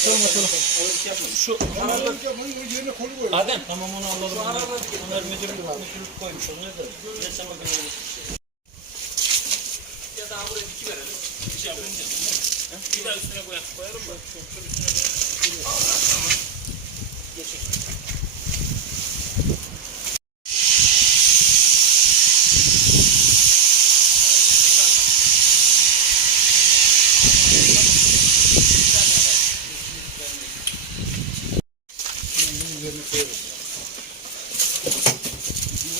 Atalım atalım. Şu aralar yerine kolu koy. Adem tamam onu alalım. Şu aralar onlar müdürlük, müdürlük koymuş onları da. Resim makineleri. Ya daha buraya iki verelim. Bir şey yapınca. Ha? Bir daha üstüne koyalım. Koyalım mı? Şunun üstüne koyalım.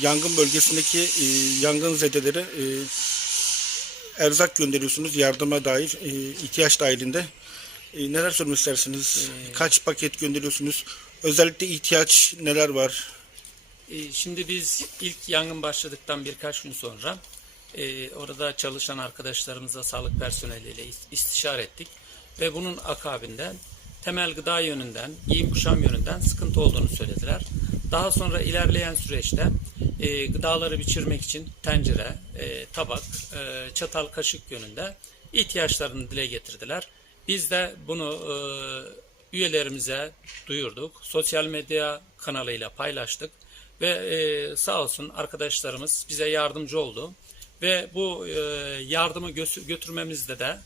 yangın bölgesindeki e, yangın zedelere e, erzak gönderiyorsunuz yardıma dair e, ihtiyaç dahilinde. E, neler söylemek istersiniz? Kaç paket gönderiyorsunuz? Özellikle ihtiyaç neler var? Ee, Şimdi biz ilk yangın başladıktan birkaç gün sonra e, orada çalışan arkadaşlarımızla sağlık personeliyle is- istişare ettik ve bunun akabinde temel gıda yönünden, giyim kuşam yönünden sıkıntı olduğunu söylediler. Daha sonra ilerleyen süreçte e, gıdaları biçirmek için tencere, e, tabak, e, çatal, kaşık yönünde ihtiyaçlarını dile getirdiler. Biz de bunu e, üyelerimize duyurduk. Sosyal medya kanalıyla paylaştık ve e, sağ olsun arkadaşlarımız bize yardımcı oldu. Ve bu e, yardımı götü- götürmemizde de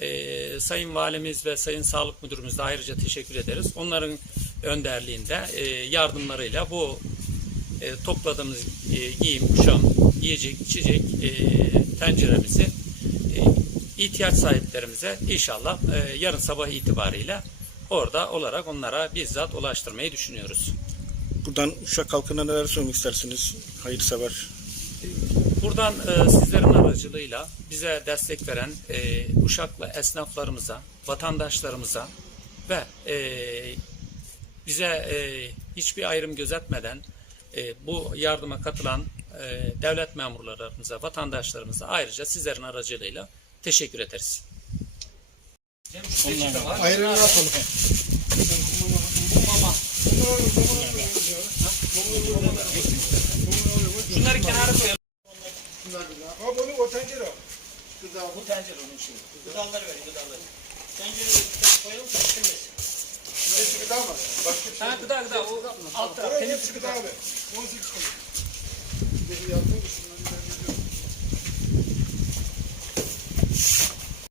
e, Sayın Valimiz ve Sayın Sağlık Müdürümüz de ayrıca teşekkür ederiz. Onların önderliğinde e, yardımlarıyla bu e, topladığımız e, giyim, kuşam, yiyecek, içecek e, tenceremizi e, ihtiyaç sahiplerimize inşallah e, yarın sabah itibariyle orada olarak onlara bizzat ulaştırmayı düşünüyoruz. Buradan Uşak halkına neler söylemek istersiniz? Hayırsever. Buradan e, sizlerin aracılığıyla bize destek veren e, Uşaklı esnaflarımıza, vatandaşlarımıza ve e, bize e, hiçbir ayrım gözetmeden e, bu yardıma katılan e, devlet memurlarımıza, vatandaşlarımıza ayrıca sizlerin aracılığıyla teşekkür ederiz. yapalım. Şunları kenara koyalım. Ama bunu o tencere al. Bu tencere onun için. Gıdaları ver gıdaları. Tencereyi koyalım. Neresi gıda mı? Başka bir şey. Ha gıda gıda o alt taraf. Oraya Benim hepsi gıda abi. 18 kilo. Benim yaptığım şunları